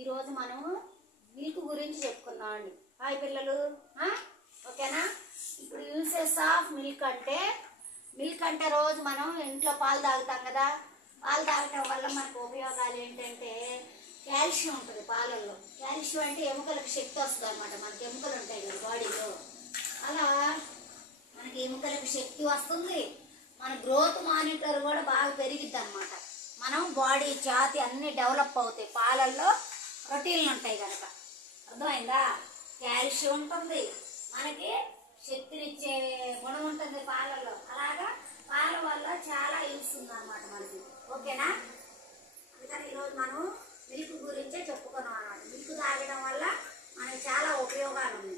ఈరోజు మనము మిల్క్ గురించి చెప్పుకుందామండి. హాయ్ పిల్లలు, ఓకేనా? ఇప్పుడు యూసెస్ ఆఫ్ మిల్క్ అంటే రోజు మనం ఇంట్లో పాలు తాగుతాం కదా. పాలు తాగటం వల్ల మనకు ఉపయోగాలు ఏంటంటే కాల్షియం ఉంటుంది పాలల్లో. కాల్షియం అంటే ఎముకలకు శక్తి వస్తుంది అనమాట. మనకి ఎముకలు ఉంటాయి కదా బాడీలో, అలా మనకి ఎముకలకు శక్తి వస్తుంది. మన గ్రోత్ మానిటర్ కూడా బాగా పెరిగిద్ది అనమాట. మనం బాడీ జాతి అన్నీ డెవలప్ అవుతాయి. పాలల్లో ప్రోటీన్లు ఉంటాయి కనుక, అర్థమైందా? కాల్షియం ఉంటుంది, మనకి శక్తినిచ్చే గుణం ఉంటుంది పాలల్లో. అలాగా పాల వల్ల చాలా యూస్ ఉంది అనమాట మనకి, ఓకేనా? అందుకని ఈరోజు మనం మిల్క్ గురించే చెప్పుకున్నాం అన్నమాట. మిల్క్ తాగడం వల్ల మనకి చాలా ఉపయోగాలు ఉన్నాయి.